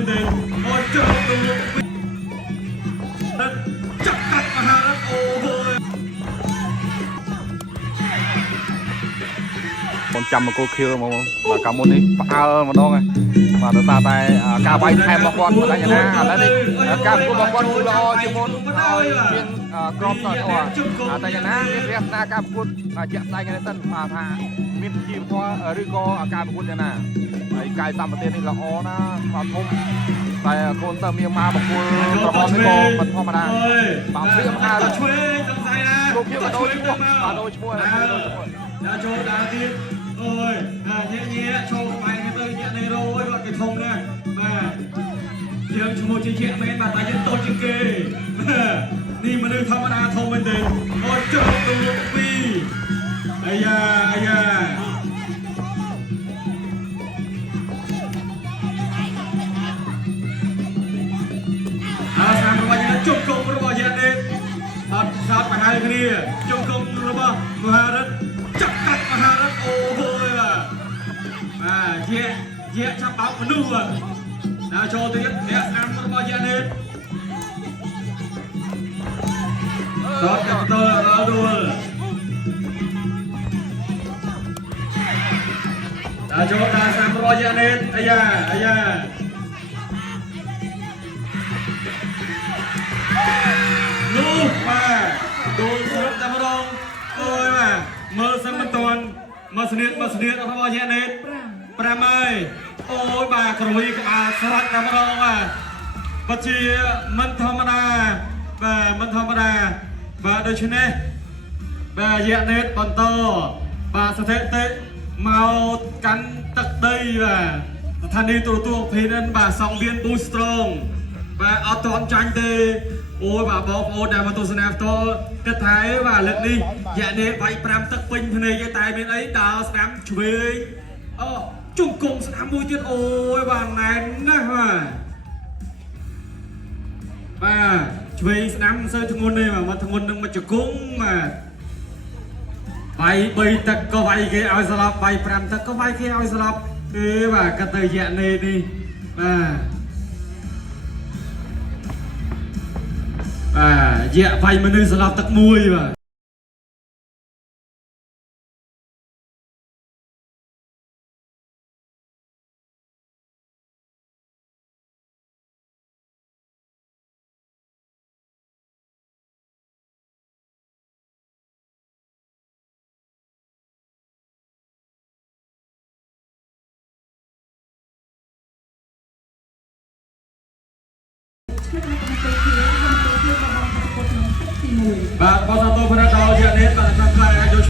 មែនទេអូចោលទៅចាក់កាត់មហារតអូបងចាំមកគោខៀវមកបាទកាលមុននេះផ្អើលម្ដងបាទដោយសារតែការវាយថែមរបស់គាត់មិនដឹងណាឥឡូវនេះការប្រកួតរបស់គាត់គឺល្អជាងមុនហើយមានក្របតអតែយ៉ាងណាមានវាសនាការប្រកួតជាក់ស្ដែងនេះសិនបាទថាមានជីវធម៌ឬក៏ការប្រកួតយ៉ាងណាហើយកាយសម្បត្តិនេះល្អណាស់បាទធំតែកូនតើមានមកប្រកួតប្រហោនេះក៏មិនធម្មតាបាទព្រៀមហាឆ្វេងសង្ស័យណាលោកខ្ញុំក៏ដូរឈ្មោះបាទដូរឈ្មោះដល់ចូលដល់ទៀតអូយញាក់ចូលក្បែរទៅញាក់នៃរោអើយគាត់គេធំណាស់បាទយើងឈ្មោះជាជាក់មែនបាទតែយើងតូចជាងគេនេះមនុស្សធម្មតាធំមែនទេអូយចូលទៅពីអាយ៉ាអាយ៉ាស្នាមរបស់យើងជុំគុំរបស់យើងនេះអត់សោតបង្ហាញគ្នាជុំគុំរបស់មហារិទ្ធចាក់កាត់មហារិទ្ធអូហូយបាទជាចាប់បោកមនុស្សដល់ចូលទៀតអ្នកស្នាមរបស់យើងនេះដកកាប់តលដល់ដួលដល់ចូលដល់ស្នាមរបស់យើងនេះអាយ៉ាអាយ៉ានោះបាទដូនស្រុកតែម្ដងអូយបាទមើលសិនមិនតាន់មកស្នៀតរបស់យ៉ាណេត5ហើយអូយបាទក្រវីក្បាលស្រត់តែម្ដងបាទពិតជាមិនធម្មតាបាទមិនធម្មតាបាទដូច្នេះបាទយ៉ាណេតបន្តបាទស្ថិតិមកកាន់ទឹកដីបាទស្ថានីយទូរទស្សន៍ PNN បាទសង្វៀន Boost Strong បាទអត់ទាន់ចាញ់ទេអូយបាទបងប្អូនដែលមកទស្សនាផ្ទាល់គិតថាបាទលើកនេះយ៉ាណេតវាយ5ទឹកពេញភ្នែកតែមានអីដើរស្ដាំឆ្វេងអូជង្គង់ស្ដាំមួយទៀតអូយបាទណែនណាស់បាទឆ្វេងស្ដាំមិនសូវធ្ងន់ទេបាទមកធ្ងន់នឹងមកជង្គង់បាទវាយ3ទឹកក៏វាយគេឲ្យស្លាប់វាយ5ទឹកក៏វាយគេឲ្យស្លាប់បាទកាត់ទៅយ៉ាណេតនេះបាទយ៉ាវាយមនុស្សស្លាប់ទឹកមួយបាទបាទបងសាទរប្រដាល់យ៉ាណេតបាទ